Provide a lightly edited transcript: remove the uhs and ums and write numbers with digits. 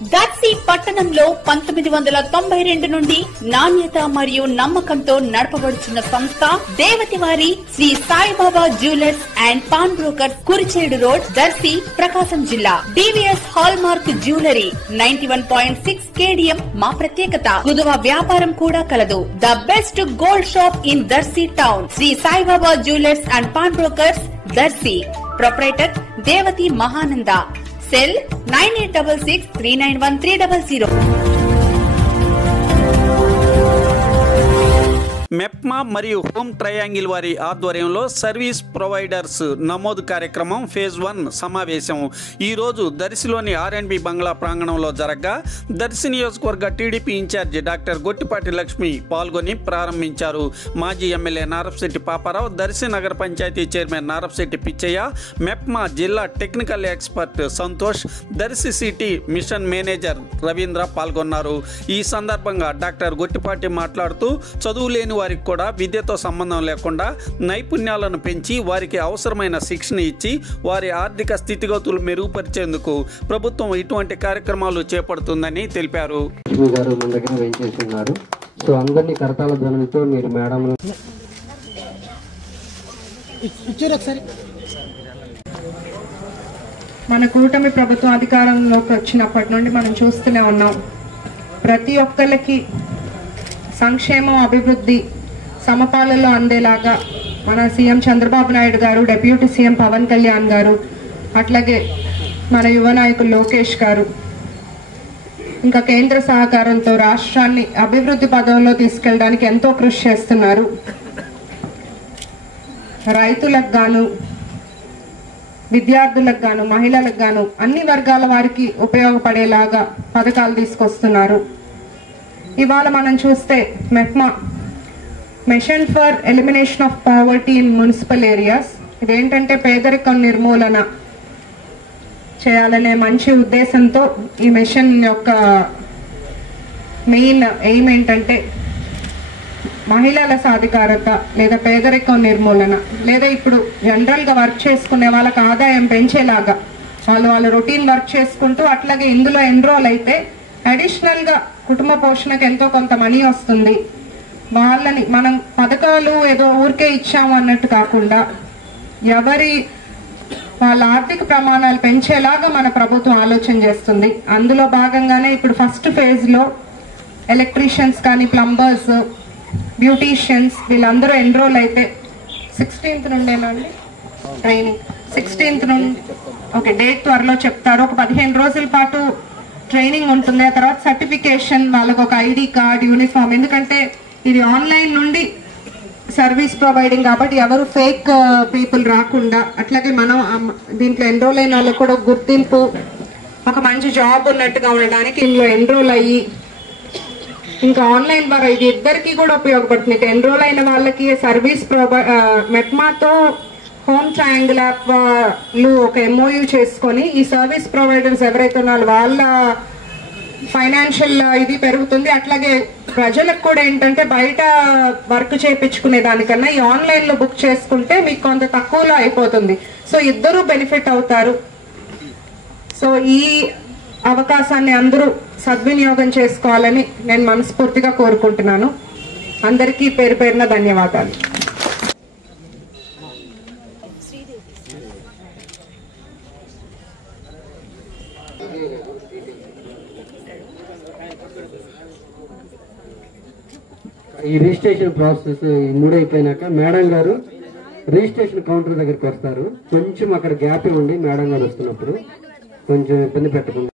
దర్శి పట్టణంలో 1992 నుండి నాణ్యత మరియు నమ్మకంతో నడపబడుచున్న సంస్థ దేవతివారి Shri Saibaba jewellers and pawn brokers Kurichedu road Darsi Prakasam జిల్లా DVS hall mark jewellery 91.6 KDM మా ప్రత్యేకత. కుదువ వ్యాపారం కూడా కలదు. The best gold shop in Darsi town Shri Saibaba jewellers and pawn brokers Darsi. Proprietor Devati Mahananda. Cell 9866391300. MEPMA మరియు హోమ్ ట్రయాంగిల్ వారి ఆధ్వర్యంలో సర్వీస్ ప్రొవైడర్స్ నమోదు కార్యక్రమం ఫేజ్ 1 సమావేశం ఈరోజు దర్శిలోని R&B బంగ్లా ప్రాంగణంలో జరగగా దర్శి నియోజకవర్గ TDP incharge doctor Gottipati Lakshmi పాల్గొని ప్రారంభించారు. మాజీ ఎమ్మెల్యే నారపశెట్టి పాపారావు, దర్శి నగర పంచాయతీ చైర్మన్ నారపశెట్టి పిచ్చయ్య, మెప్మా జిల్లా technical expert Santosh, Darsi city mission manager Ravindra పాల్గొన్నారు. ఈ సందర్భంగా డాక్టర్ గొట్టిపాటి మాట్లాడుతూ చదువులేని వారికి కూడా విద్యతో సంబంధం లేకుండా నైపుణ్యాలను పెంచి వారికి అవసరమైన శిక్షణ ఇచ్చి వారి ఆర్థిక స్థితిగతులు మెరుగుపరిచేందుకు ప్రభుత్వం ఇటువంటి కార్యక్రమాలు చేపడుతుందని తెలిపారు. సో అందరినీ కరతాళ ధ్వనులతో మీరు మేడం మన కూటమి ప్రభుత్వం అధికారంలోకి వచ్చినప్పటి నుండి మనం చూస్తూనే ఉన్నాం. ప్రతి ఒక్కరికి సంక్షేమం, అభివృద్ధి సమపాలలో అందేలాగా మన సీఎం చంద్రబాబు నాయుడు గారు, డిప్యూటీ సీఎం పవన్ కళ్యాణ్ గారు, అట్లాగే మన యువ నాయకులు లోకేష్ గారు, ఇంకా కేంద్ర సహకారంతో రాష్ట్రాన్ని అభివృద్ధి పదంలో తీసుకెళ్ళడానికి ఎంతో కృషి చేస్తున్నారు. రైతులకు గాను, విద్యార్థులకు గాను, మహిళలకు గాను అన్ని వర్గాల వారికి ఉపయోగపడేలాగా పథకాలు తీసుకొస్తున్నారు. ఇవాళ మనం చూస్తే MEPMA mission for elimination of poverty in municipal areas, ఇదేంటంటే పేదరికం నిర్మూలన చేయాలనే మంచి ఉద్దేశంతో ఈ మిషన్ యొక్క మెయిన్ ఎయిమ్ ఏంటంటే మహిళల సాధికారత లేదా పేదరికం నిర్మూలన, లేదా ఇప్పుడు జనరల్గా వర్క్ చేసుకునే వాళ్ళకి ఆదాయం పెంచేలాగా వాళ్ళు రొటీన్ వర్క్ చేసుకుంటూ అట్లాగే ఇందులో ఎన్రోల్ అయితే అడిషనల్గా కుటుంబ పోషణకు ఎంతో కొంత మనీ వస్తుంది. వాళ్ళని మనం పథకాలు ఏదో ఊరికే ఇచ్చాము అన్నట్టు కాకుండా వాళ్ళ ఆర్థిక ప్రమాణాలు పెంచేలాగా మన ప్రభుత్వం ఆలోచన చేస్తుంది. అందులో భాగంగానే ఇప్పుడు ఫస్ట్ ఫేజ్లో ఎలక్ట్రీషియన్స్ కానీ, ప్లంబర్స్, బ్యూటీషియన్స్ వీళ్ళందరూ ఎన్రోల్ అయితే 16th నుండేనండి ట్రైనింగ్. 16th నుండి ఓకే, డేట్ త్వరలో చెప్తారు. ఒక 15 రోజుల పాటు ట్రైనింగ్ ఉంటుంది. ఆ తర్వాత సర్టిఫికేషన్, వాళ్ళకు ఒక ID కార్డ్, యూనిఫామ్. ఎందుకంటే ఇది ఆన్లైన్ నుండి సర్వీస్ ప్రొవైడింగ్ కాబట్టి ఎవరు ఫేక్ పీపుల్ రాకుండా, అట్లాగే మనం దీంట్లో ఎన్రోల్ అయిన వాళ్ళకు కూడా గుర్తింపు, ఒక మంచి జాబ్ ఉన్నట్టుగా ఉండడానికి ఇందులో ఎన్రోల్ అయ్యి ఇంకా ఆన్లైన్ ద్వారా ఇది ఇద్దరికి కూడా ఉపయోగపడుతుంది. ఎన్రోల్ అయిన వాళ్ళకి సర్వీస్ మెప్మాతో హోమ్ ట్రయాంగిల్ యాప్ వాళ్ళు ఒక MOU చేసుకొని ఈ సర్వీస్ ప్రొవైడర్స్ ఎవరైతే ఉన్నారో వాళ్ళ ఫైనాన్షియల్ ఇది పెరుగుతుంది. అట్లాగే ప్రజలకు కూడా ఏంటంటే బయట వర్క్ చేయించుకునే దానికన్నా ఈ ఆన్లైన్లో బుక్ చేసుకుంటే మీకు కొంత తక్కువలో అయిపోతుంది. సో ఇద్దరూ బెనిఫిట్ అవుతారు. సో ఈ అవకాశాన్ని అందరూ సద్వినియోగం చేసుకోవాలని నేను మనస్ఫూర్తిగా కోరుకుంటున్నాను. అందరికీ పేరు పేరున ధన్యవాదాలు. ఈ రిజిస్ట్రేషన్ ప్రాసెస్ 3 అయిపోయినాక మేడం గారు రిజిస్ట్రేషన్ కౌంటర్ దగ్గరికి వస్తారు. కొంచెం అక్కడ గ్యాప్ ఇవ్వండి, మేడం గారు వస్తున్నప్పుడు కొంచెం ఇబ్బంది పెట్టకుండా.